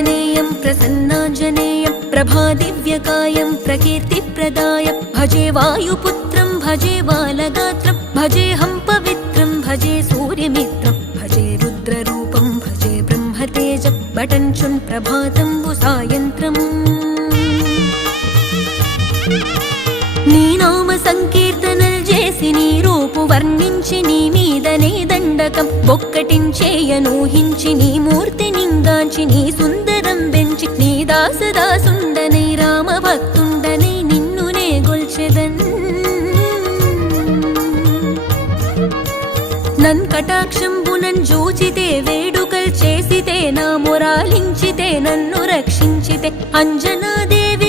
आञ्जनेयं प्रसन्नाञ्जनेयं प्रभादिव्यकायं प्रकीर्तिप्रदायं भजे वायुपुत्रं भजे बालगात्रं भजेऽहं पवित्रं भजे सूर्यमित्रं भजे रुद्ररूपं भजे ब्रह्मतेजं बटञ्चुन् प्रभातं सायन्त्रम् నీ నామ సంకీర్తనలు చేసి నీ రూపు వర్ణించి నీ మీదనే దండకం ఒక్కటించేయనూహించి నీ మూర్తి నింగాంచి నీ సుందరం పెంచి నీ దాసదాసుండనై రామ భక్తుండనై నిన్నునే గొల్చెదన్ నన్ కటాక్షంబునన్ జూచితే వేడుకల్ చేసితే నా మొరాలించితే నన్ను రక్షించితే అంజనాదేవి